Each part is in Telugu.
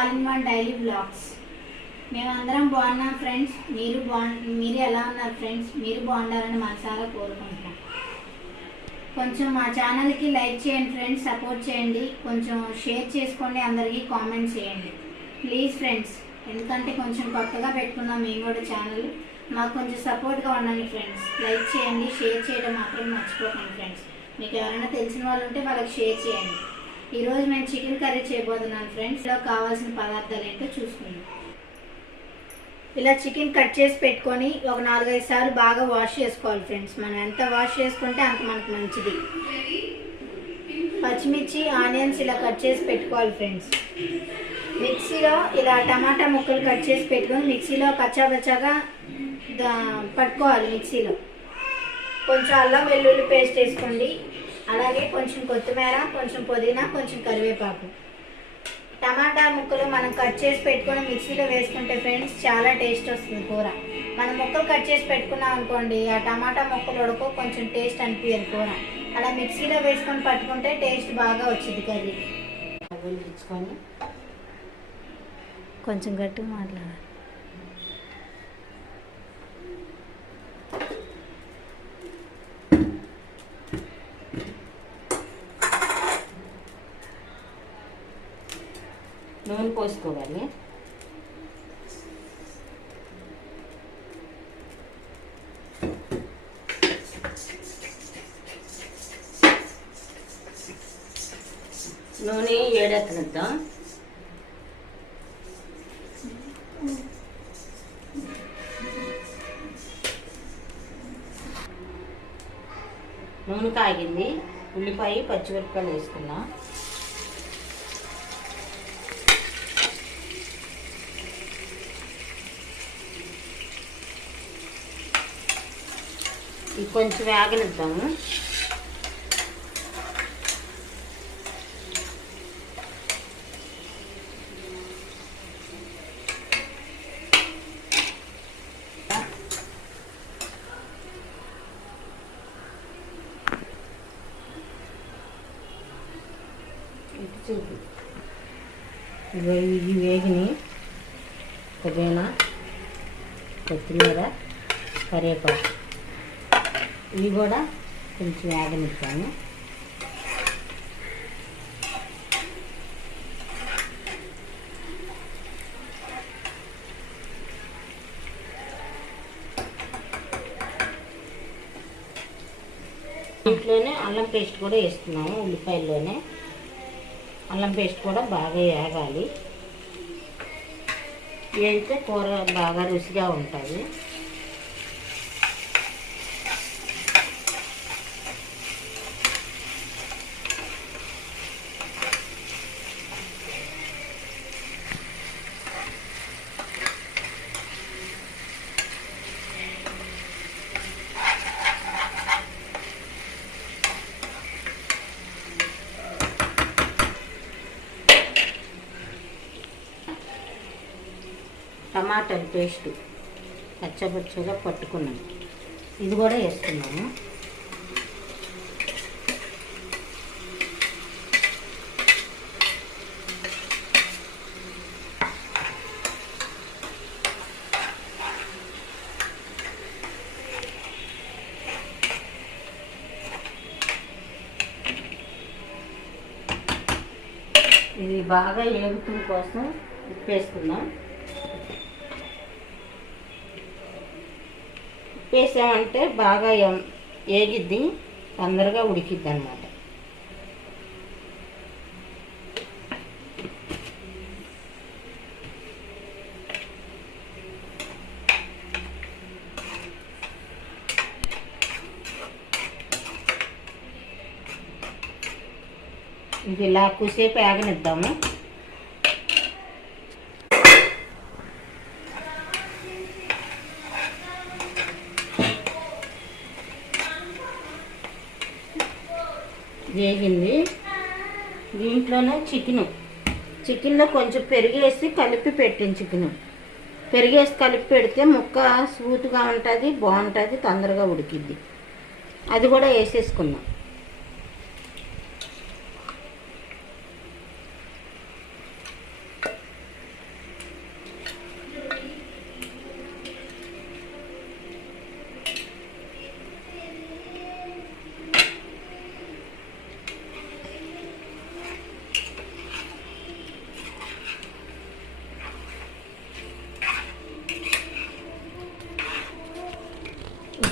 All in one daily blogs. మేమందరం బాగున్నాం ఫ్రెండ్స్. మీరు ఎలా ఉన్నారు ఫ్రెండ్స్? మీరు బాగుండాలని మనసారా కోరుకుంటున్నాం. కొంచెం మా ఛానల్కి లైక్ చేయండి ఫ్రెండ్స్, సపోర్ట్ చేయండి, కొంచెం షేర్ చేసుకోండి, అందరికీ కామెంట్ చేయండి ప్లీజ్ ఫ్రెండ్స్. ఎందుకంటే కొంచెం కొత్తగా పెట్టుకున్నాం మేము కూడా ఛానల్. మాకు కొంచెం సపోర్ట్గా ఉండండి ఫ్రెండ్స్. లైక్ చేయండి, షేర్ చేయడం మాత్రం మర్చిపోకండి ఫ్రెండ్స్. మీకు ఎవరైనా తెలిసిన వాళ్ళు ఉంటే వాళ్ళకి షేర్ చేయండి. ఈరోజు మేము చికెన్ కర్రీ చేయబోతున్నాను ఫ్రెండ్స్. ఇలా కావాల్సిన పదార్థాలు ఏంటో చూసుకుందాం. ఇలా చికెన్ కట్ చేసి పెట్టుకొని ఒక 4-5 సార్లు బాగా వాష్ చేసుకోవాలి ఫ్రెండ్స్. మనం ఎంత వాష్ చేసుకుంటే అంత మనకు మంచిది. పచ్చిమిర్చి, ఆనియన్స్ ఇలా కట్ చేసి పెట్టుకోవాలి ఫ్రెండ్స్. మిక్సీలో ఇలా టమాటా ముక్కలు కట్ చేసి పెట్టుకొని మిక్సీలో కచ్చాబచ్చాగా పట్టుకోవాలి. మిక్సీలో కొంచెం అల్లం వెల్లుల్లి పేస్ట్ వేసుకోండి. అలాగే కొంచెం కొత్తిమీర, కొంచెం పుదీనా, కొంచెం కరివేపాకు. టమాటా ముక్కలు మనం కట్ చేసి పెట్టుకొని మిక్సీలో వేసుకుంటే ఫ్రెండ్స్ చాలా టేస్ట్ వస్తుంది కూర. మనం ముక్కలు కట్ చేసి పెట్టుకున్నాం అనుకోండి, ఆ టమాటా ముక్కలు ఉడకో కొంచెం టేస్ట్ అనిపించదు కూర. అలా మిక్సీలో వేసుకొని పట్టుకుంటే టేస్ట్ బాగా వచ్చింది కర్రీ. ఇచ్చుకొని కొంచెం గట్టిగా మాట్లాడాలి. నూనె పోసుకోవాలి. నూనె ఏడెత్తనిద్దాం. నూనె కాగింది. ఉల్లిపాయ, పచ్చిమిరపకాయలు వేసుకున్నాం. కొంచెం వేగనిద్దాము. ఇవి వేగిని పుదీనా, కొత్తిమీర, కరివేపాకు ఇవి కూడా కొంచెం వేగనిస్తాను. ఇంట్లోనే అల్లం పేస్ట్ కూడా వేస్తున్నాము. ఉల్లిపాయల్లోనే అల్లం పేస్ట్ కూడా బాగా వేగాలి. వేస్తే కూర బాగా రుచిగా ఉంటుంది. టమాటాల పేస్ట్ పచ్చపచ్చగా పట్టుకున్నాను, ఇది కూడా వేస్తున్నాము. ఇది బాగా ఏగుతున్న కోసం ఉప్పు వేసుకుందాం. వేసామంటే బాగా ఏగిద్ది, తొందరగా ఉడికిద్ది అన్నమాట. ఇది ఇలా కూసేపు వేగనిద్దాము. వేగింది. దీంట్లోనే చికెన్లో కొంచెం పెరిగేసి కలిపి పెట్టిన పెరిగేసి కలిపి పెడితే ముక్క స్మూత్గా ఉంటుంది, బాగుంటుంది, తొందరగా ఉడికిద్ది. అది కూడా వేసేసుకున్నాం.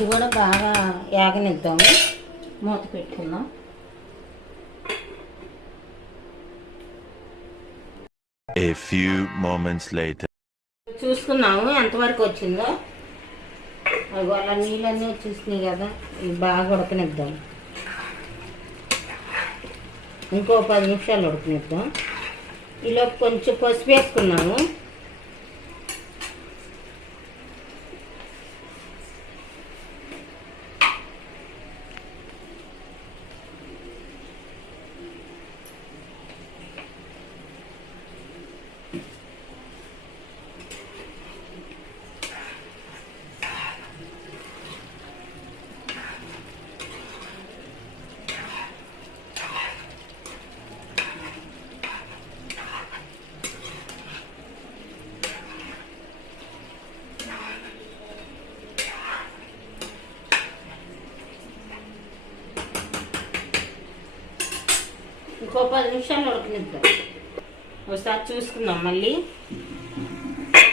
ఇది కూడా బాగా యాగనిద్దాము. మూత పెట్టుకుందాం. A few moments later. చూసుకున్నాము ఎంతవరకు వచ్చిందో. అవి అలా నీళ్ళన్నీ వచ్చేసినాయి కదా, ఇవి బాగా ఉడకనిద్దాం. ఇంకో 10 నిమిషాలు ఉడకనిద్దాం. ఇలా కొంచెం పసుపు వేసుకున్నాము. ఇంకో 10 నిమిషాలు ఉడకనిద్దాం. ఒకసారి చూసుకుందాం. మళ్ళీ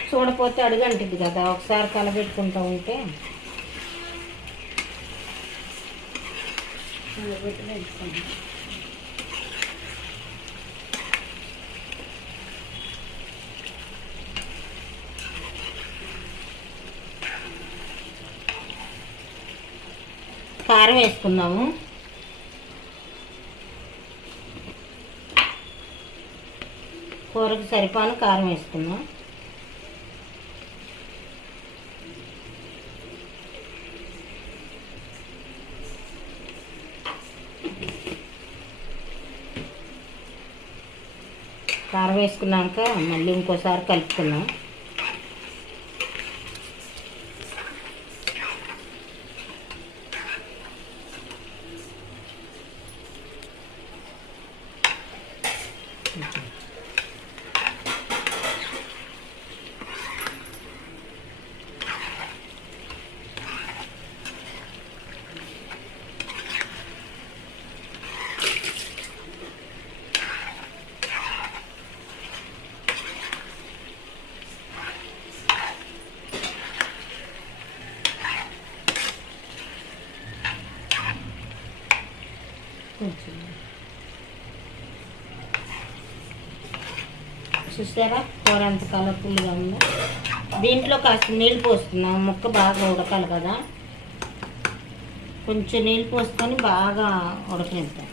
చూడపోతే అడుగంటిది కదా, ఒకసారి కలబెట్టుకుంటూ ఉంటే కారం వేసుకుందాము. కూరకు సరిపాను కారం వేసుకుందాం. కారం వేసుకున్నాక మళ్ళీ ఇంకోసారి కలుపుకుందాం. చూసారా కూర ఎంత కలర్ఫుల్గా ఉందో. దీంట్లో కాస్త నీళ్ళు పోస్తున్నాం, ముక్క బాగా ఉడకాలి కదా. కొంచెం నీళ్ళు పోసుకొని బాగా ఉడకనిద్దాం.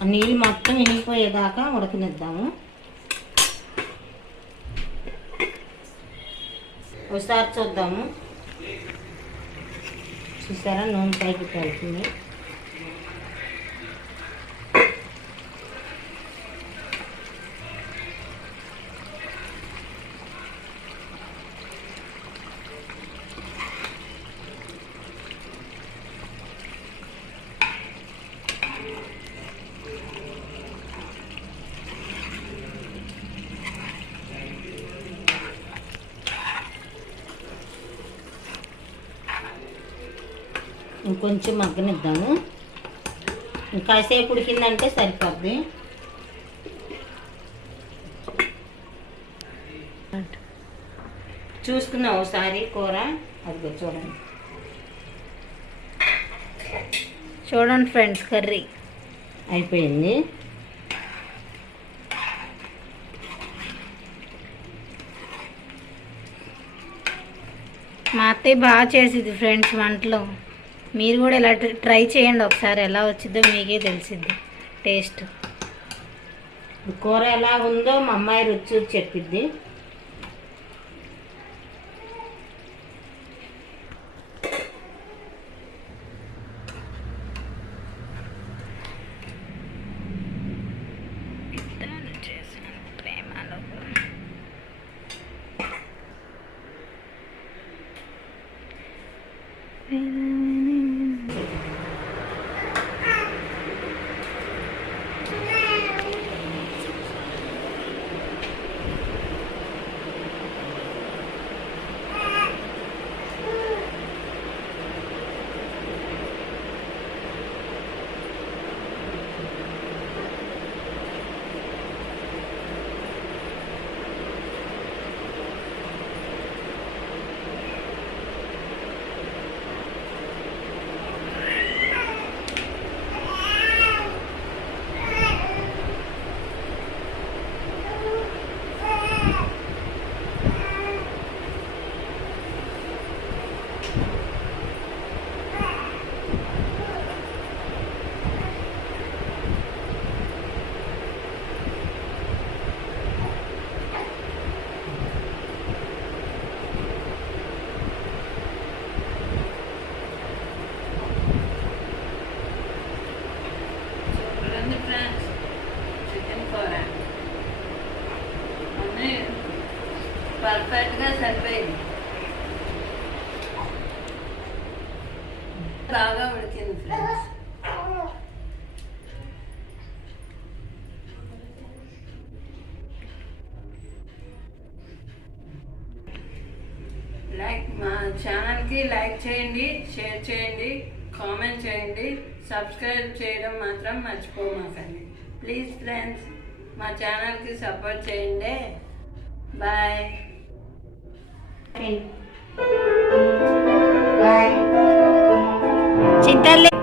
ఆ నీళ్ళు మొత్తం ఇనిగిపోయేదాకా ఉడకనిద్దాము. ఒకసారి చూద్దాము. చూసారా నూనె పైకి తేలుతుంది. ఇంకొంచెం మగ్గనిద్దాము. ఇంకాసేపు ఉడికిందంటే సరిపోద్ది. చూసుకున్నాం ఒకసారి కూర. అది చూడండి. చూడండి ఫ్రెండ్స్, కర్రీ అయిపోయింది. మా అత్తయ్య బాగా చేసిద్ది ఫ్రెండ్స్ వంటలు. మీరు కూడా ఇలా ట్రై చేయండి ఒకసారి, ఎలా వచ్చిందో మీకే తెలిసిద్ది టేస్ట్. కూర ఎలా ఉందో మా అమ్మాయి రుచి చూసి చెప్పిద్ది. మా ఛానల్కి లైక్ చేయండి, షేర్ చేయండి, కామెంట్ చేయండి, సబ్స్క్రైబ్ చేయడం మాత్రం మర్చిపోమాకండి. ప్లీజ్ ఫ్రెండ్స్, మా ఛానల్కి సపోర్ట్ చేయండి. బాయ్. బాయ్. చింతలే